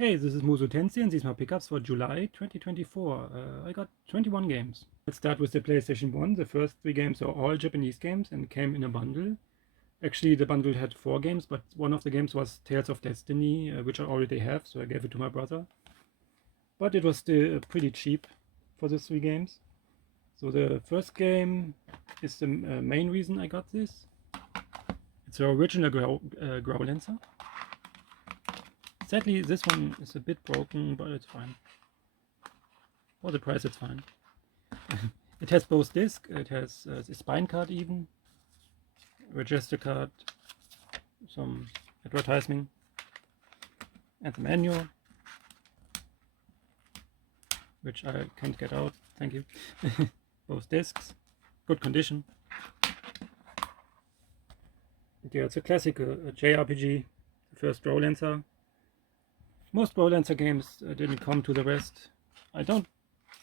Hey, this is Musu Tensi and these are my pickups for July 2024. I got 21 games. Let's start with the PlayStation 1. The first 3 games are all Japanese games and came in a bundle. Actually, the bundle had 4 games, but one of the games was Tales of Destiny, which I already have, so I gave it to my brother. But it was still pretty cheap for the 3 games. So the first game is the main reason I got this. It's the original Growlanser. Sadly, this one is a bit broken, but it's fine. For the price, it's fine. It has both discs, it has the spine card even, register card, some advertising, and the manual, which I can't get out, thank you. Both discs, good condition. And yeah, it's a classic JRPG, the first Growlancer. Most Growlancer games didn't come to the West. I don't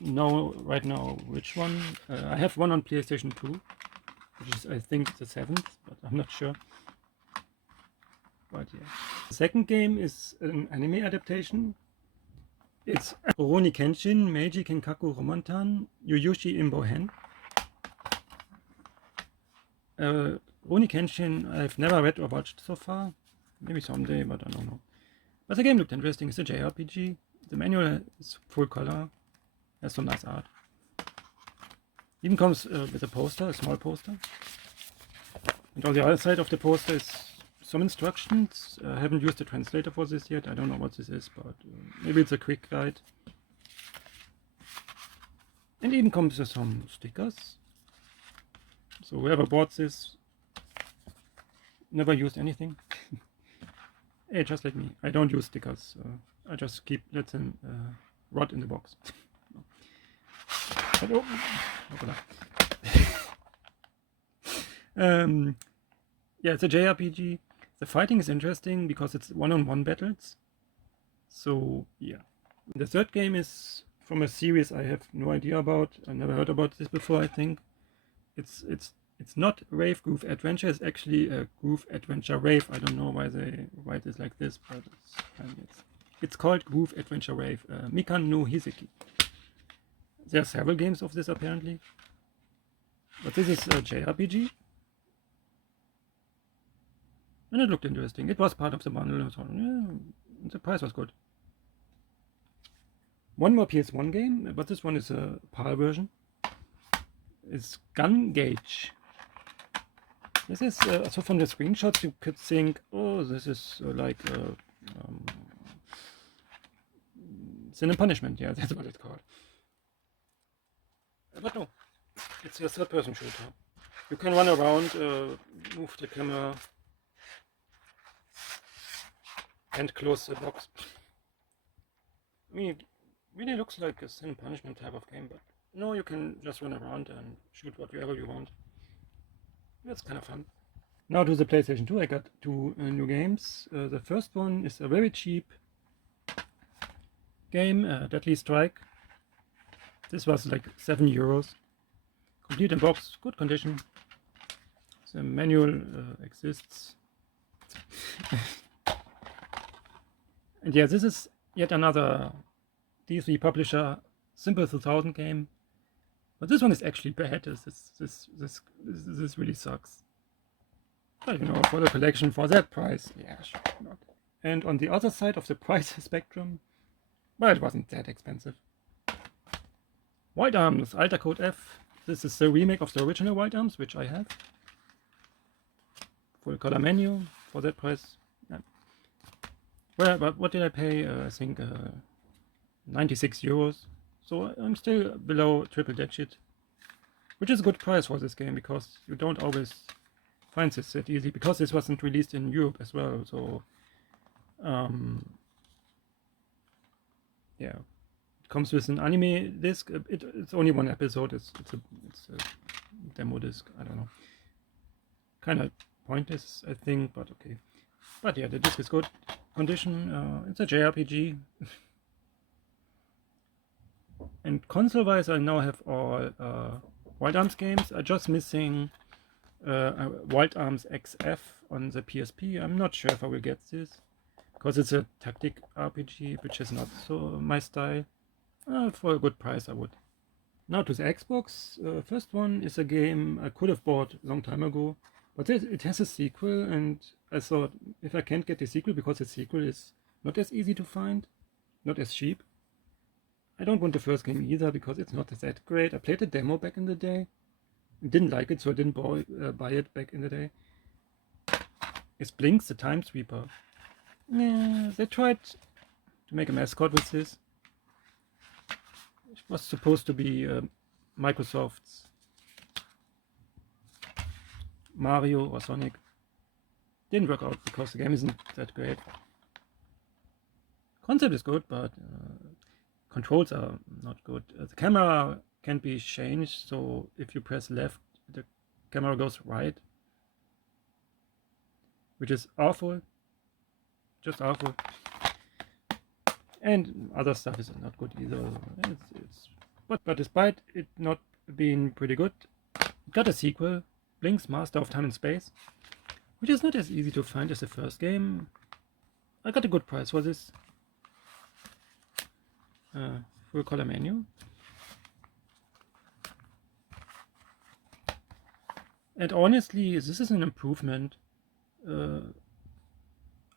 know right now which one. I have one on PlayStation 2, which is I think the 7th, but I'm not sure. But yeah. The second game is an anime adaptation. It's Rurouni Kenshin, Meiji, Kenkaku, Romantan, Juuyuushi, Inbou Hen. Rurouni Kenshin I've never read or watched so far. Maybe someday, but I don't know. But the game looked interesting. It's a JRPG. The manual is full color. Has some nice art. Even comes with a poster, a small poster. And on the other side of the poster is some instructions. I haven't used the translator for this yet. I don't know what this is, but maybe it's a quick guide. And even comes with some stickers. So whoever bought this never used anything. Hey, just like me. I don't use stickers. I just let them rot in the box. Hello. Yeah, it's a JRPG. The fighting is interesting because it's one-on-one battles. So yeah. The third game is from a series I have no idea about. I never heard about this before. I think it's not Rave Groove Adventure. It's actually a Groove Adventure Rave. I don't know why they write this like this, but it's called Groove Adventure Rave. Mikan no Hiseki. There are several games of this apparently, but this is a JRPG, and it looked interesting. It was part of the bundle, and so yeah, the price was good. One more PS1 game, but this one is a PAL version. It's Gun Gauge. This is, so from the screenshots you could think, oh, this is like Sin and Punishment, yeah, that's what it's called. But no, it's a third-person shooter. You can run around, move the camera, and close the box. I mean, it really looks like a Sin and Punishment type of game, but no, you can just run around and shoot whatever you want. That's kind of fun. Now to the PlayStation 2, I got 2 new games. The first one is a very cheap game, Deadly Strike. This was like €7. Complete in box, good condition. The manual exists. And yeah, this is yet another D3 publisher Simple 2000 game. But this one is actually bad. This really sucks. But you know, for the collection, for that price, yeah, sure not. And on the other side of the price spectrum, well, it wasn't that expensive. White Arms, Alter Code F. This is the remake of the original White Arms, which I have. Full color menu for that price. Yeah. Well, but what did I pay? I think €96. So I'm still below triple digit, which is a good price for this game because you don't always find this that easy, because this wasn't released in Europe as well. So yeah, it comes with an anime disc. It's only one episode. It's a demo disc. I don't know. Kind of pointless, I think, but okay. But yeah, the disc is good condition. It's a JRPG. And console-wise, I now have all Wild Arms games. I'm just missing Wild Arms XF on the PSP. I'm not sure if I will get this. because it's a tactic RPG, which is not so my style. For a good price, I would. Now to the Xbox. First one is a game I could have bought a long time ago, but it has a sequel, and I thought if I can't get the sequel because the sequel is not as easy to find, not as cheap, I don't want the first game either because it's not that great. I played the demo back in the day, didn't like it, so I didn't buy it back in the day. It's Blinx, the Time Sweeper. Yeah, they tried to make a mascot with this. It was supposed to be Microsoft's Mario or Sonic. Didn't work out because the game isn't that great. Concept is good, but controls are not good. The camera can be changed, so if you press left, the camera goes right, which is awful. Just awful. And other stuff is not good either. But despite it not being pretty good, it got a sequel, Blinx Master of Time and Space, which is not as easy to find as the first game. I got a good price for this. Full color menu. And honestly, this is an improvement.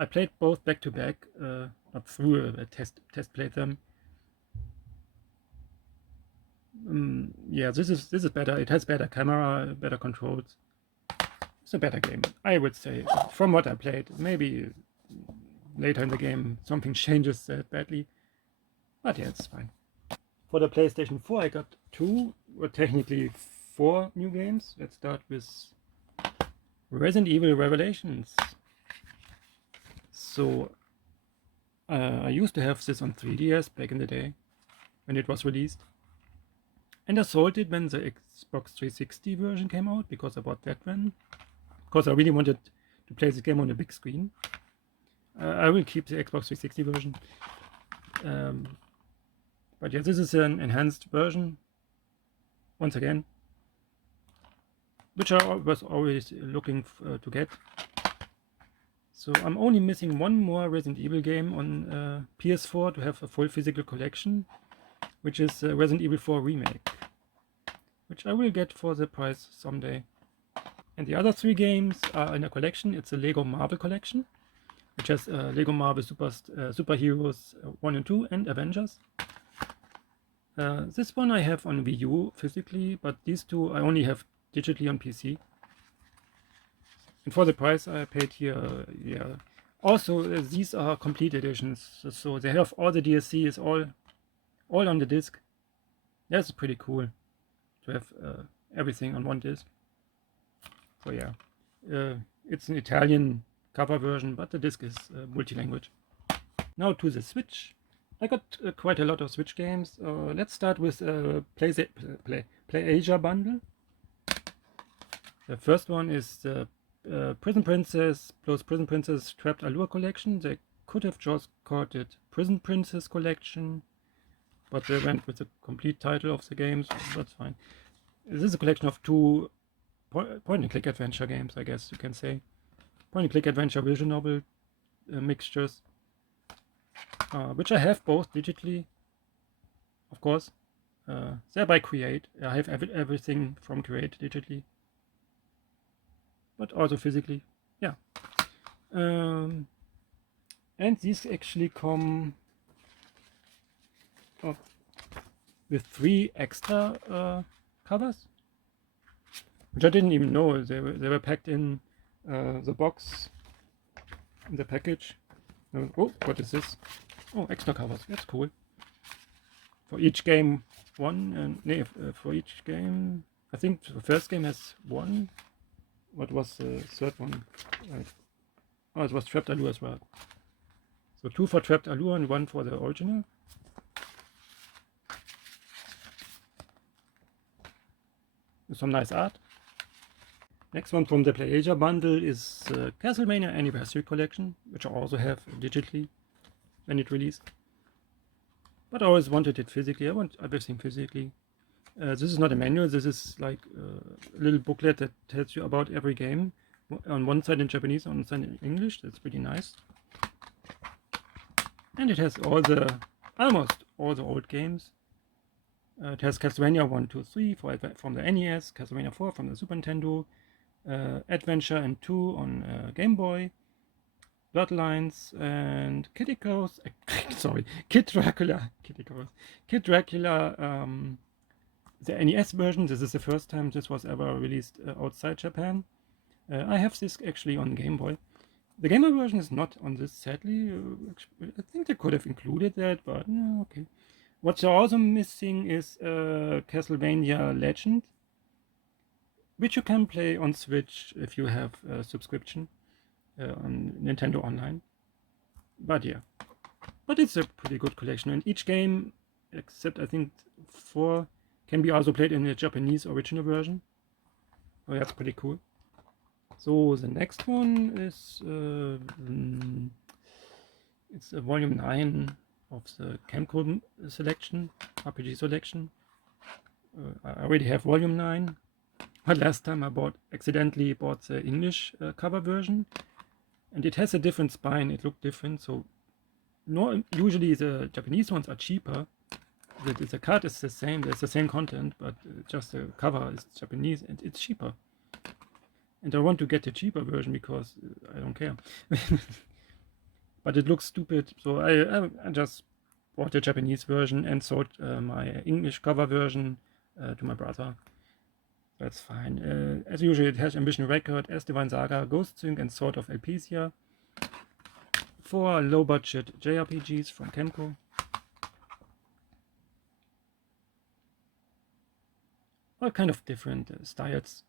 I played both back to back, not through a test played them. Yeah, this is better. It has better camera, better controls. It's a better game, I would say, from what I played. Maybe later in the game something changes that badly, but yeah, it's fine. For the PlayStation 4 I got 2, or technically 4 new games. Let's start with Resident Evil Revelations. So I used to have this on 3DS back in the day when it was released, and I sold it when the Xbox 360 version came out because I bought that one because I really wanted to play the game on a big screen. I will keep the Xbox 360 version, but yeah, this is an enhanced version once again, which I was always looking to get. So I'm only missing one more Resident Evil game on PS4 to have a full physical collection, which is Resident Evil 4 Remake, which I will get for the price someday. And the other 3 games are in a collection. It's a Lego Marvel collection, which has Lego Marvel Superheroes 1 and 2 and Avengers. This one I have on Wii U physically, but these 2 I only have digitally on PC. And for the price I paid here, yeah. Also, these are complete editions, so they have all the DLC is all on the disc. That's pretty cool to have everything on one disc. So yeah, it's an Italian cover version, but the disc is multi-language. Now to the Switch. I got quite a lot of Switch games. Let's start with Play Asia bundle. The first one is the Prison Princess plus Prison Princess Trapped Allure collection. They could have just called it Prison Princess collection, but they went with the complete title of the games. That's fine. This is a collection of 2 point-and-click adventure games, I guess you can say. Point-and-click adventure visual novel mixtures, which I have both digitally, of course. They're by Create. I have everything from Create digitally, but also physically. Yeah. And these actually come with 3 extra covers, which I didn't even know. They were packed in the box, in the package. Oh, what is this? Oh, extra covers. That's cool. For each game, 1, and for each game, I think the first game has 1. What was the third one? Oh, it was Trapped Allure as well. So 2 for Trapped Allure and 1 for the original. With some nice art. Next one from the Play Asia bundle is Castlevania Anniversary Collection, which I also have digitally when it released. But I always wanted it physically. I want everything physically. This is not a manual. This is like a little booklet that tells you about every game. On one side in Japanese, on one side in English. That's pretty nice. And it has almost all the old games. It has Castlevania 1, 2, 3 from the NES, Castlevania 4 from the Super Nintendo, Adventure and 2 on Game Boy, Bloodlines, and Kid Icarus, sorry, Kid Dracula, Kid Dracula, the NES version. This is the first time this was ever released outside Japan. I have this actually on Game Boy. The Game Boy version is not on this, sadly. I think they could have included that, but no, okay. What you're also missing is Castlevania Legend, which you can play on Switch if you have a subscription on Nintendo Online. But yeah, but it's a pretty good collection, and each game, except I think 4, can be also played in the Japanese original version. Oh, that's pretty cool. So the next one is it's a volume 9 of the Kemco selection, RPG selection. I already have volume 9, but last time I accidentally bought the English cover version, and it has a different spine. It looked different, so usually the Japanese ones are cheaper. The card is the same, there's the same content, but just the cover is Japanese and it's cheaper. And I want to get the cheaper version because I don't care. But it looks stupid, so I just bought the Japanese version and sold my English cover version to my brother. That's fine. As usual, it has Ambition Record, As Divine Saga, Ghost Sync, and Sword of Elpisia. 4 low-budget JRPGs from Kemco. All kind of different styles.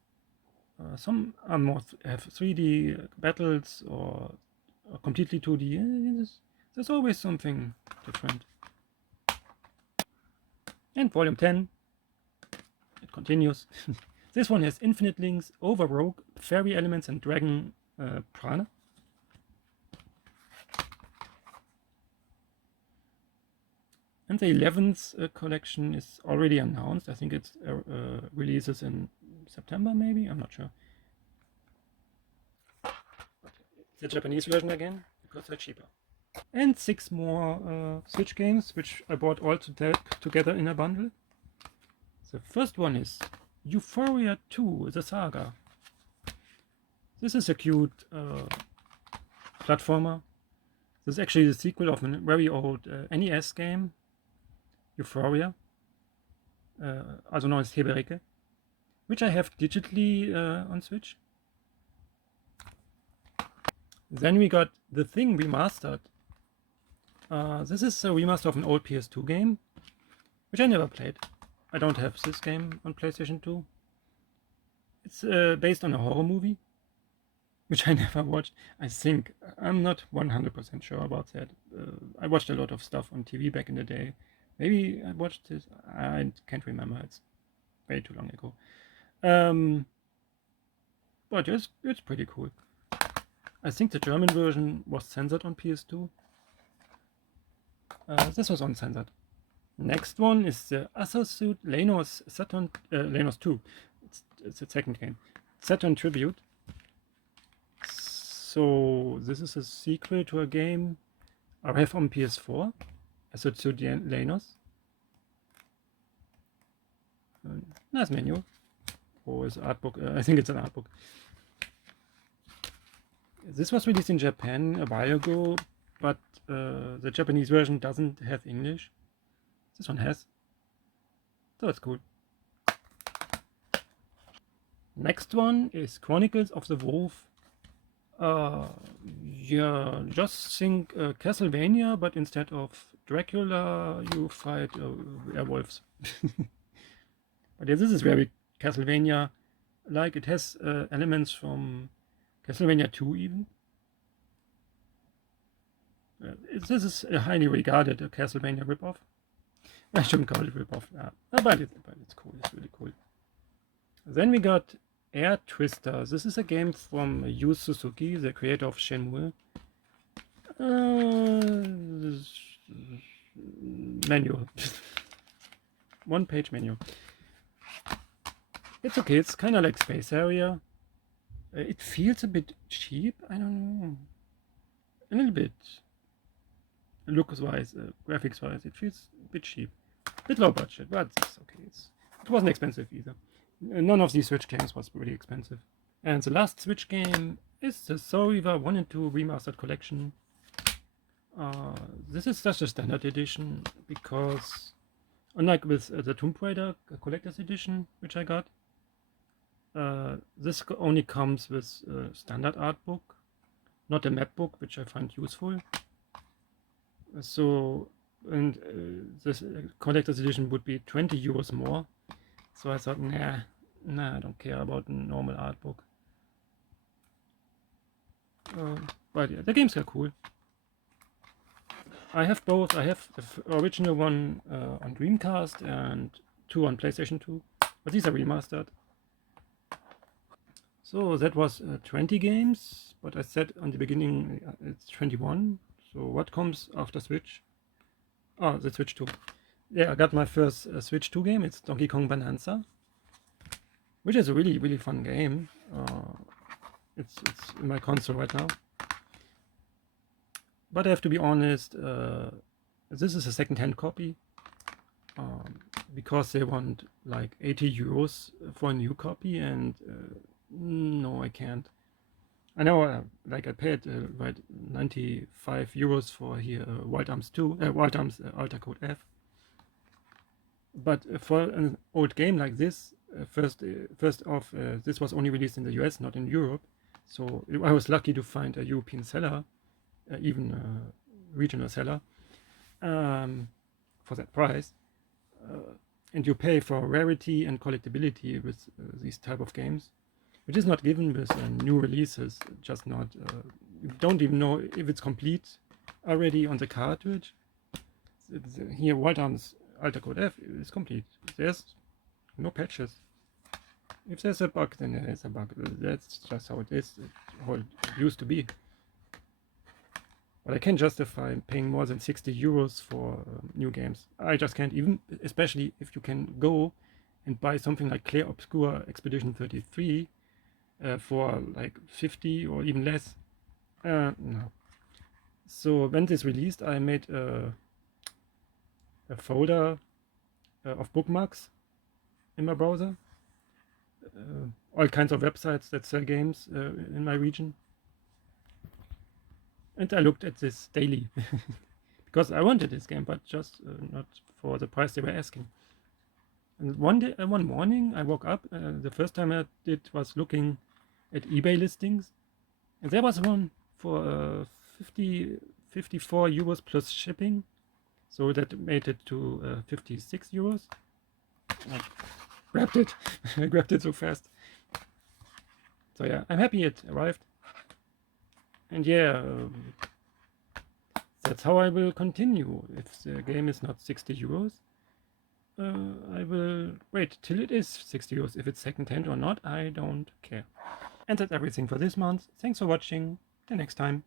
Some are more have 3D battles or completely 2D. There's always something different. And volume 10, it continues. This one has Infinite Links, Overrogue, Fairy Elements, and Dragon Prana. And the 11th collection is already announced. I think it releases in September, maybe? I'm not sure. The Japanese version again, because they're cheaper. And 6 more Switch games, which I bought all together in a bundle. The first one is Ufouria 2, the Saga. This is a cute platformer. This is actually the sequel of a very old NES game, Ufouria, also known as Hebereke, which I have digitally on Switch. Then we got The Thing Remastered. This is a remaster of an old PS2 game, which I never played. I don't have this game on PlayStation 2. It's based on a horror movie, which I never watched. I think, I'm not 100% sure about that. I watched a lot of stuff on TV back in the day. Maybe I watched this, I can't remember, it's way too long ago. But it's pretty cool. I think the German version was censored on PS2. This was uncensored. Next one is the Assassuit Leynos Saturn, Leynos 2. It's the second game. Saturn Tribute. So this is a sequel to a game I have on PS4. Assassuit Leynos. Nice menu. Oh, it's an art book. I think it's an art book. This was released in Japan a while ago, but the Japanese version doesn't have English. This one has. So it's cool. Next one is Chronicles of the Wolf. Yeah, just think Castlevania, but instead of Dracula, you fight werewolves. But yeah, this is very Castlevania. Like, it has elements from Castlevania 2 even. This is a highly regarded Castlevania ripoff. I shouldn't call it ripoff, but it's cool. It's really cool. Then we got Air Twister. This is a game from Yu Suzuki, the creator of Shenmue. Menu. One-page menu. It's okay. It's kind of like Space Area. It feels a bit cheap. I don't know. A little bit. looks-wise, graphics-wise, it feels a bit cheap. A bit low budget, but it's okay. It wasn't expensive either. None of these Switch games was really expensive. And the last Switch game is the Reaver 1 and 2 Remastered Collection. This is just a standard edition because, unlike with the Tomb Raider Collector's Edition, which I got, this only comes with a standard art book, not a map book, which I find useful. So, and this Collector's Edition would be 20 euros more. So I thought, nah, I don't care about a normal art book. But yeah, the games are cool. I have both. I have the original one on Dreamcast and 2 on PlayStation 2, but these are remastered. So that was 20 games, but I said on the beginning it's 21. So what comes after Switch? Oh, the Switch 2. Yeah, I got my first Switch 2 game. It's Donkey Kong Bonanza, which is a really, really fun game. It's in my console right now. But I have to be honest, this is a second-hand copy, because they want like 80 euros for a new copy, and no, I can't. I know, like I paid right 95 euros for here Wild Arms 2, Wild Arms Alter Code F. But for an old game like this, first off, this was only released in the US, not in Europe. So I was lucky to find a European seller, even a regional seller, for that price. And you pay for rarity and collectability with these type of games, which is not given with new releases. Just not. You don't even know if it's complete already on the cartridge. Here, Wild Arms Alter Code F is complete. There's no patches. If there's a bug, then there is a bug. That's just how it is. How it used to be. But I can't justify paying more than 60 euros for new games. I just can't, even, especially if you can go and buy something like Clair Obscur Expedition 33 for like 50 or even less. No. So when this released, I made a folder of bookmarks in my browser. All kinds of websites that sell games in my region. And I looked at this daily because I wanted this game, but just not for the price they were asking. And one morning, I woke up. The first time I did was looking at eBay listings, and there was one for 54 euros plus shipping. So that made it to 56 euros. I grabbed it. I grabbed it so fast. So yeah, I'm happy it arrived. And yeah, that's how I will continue. If the game is not 60 euros, I will wait till it is 60 euros. If it's second-hand or not, I don't care. And that's everything for this month. Thanks for watching. Till next time.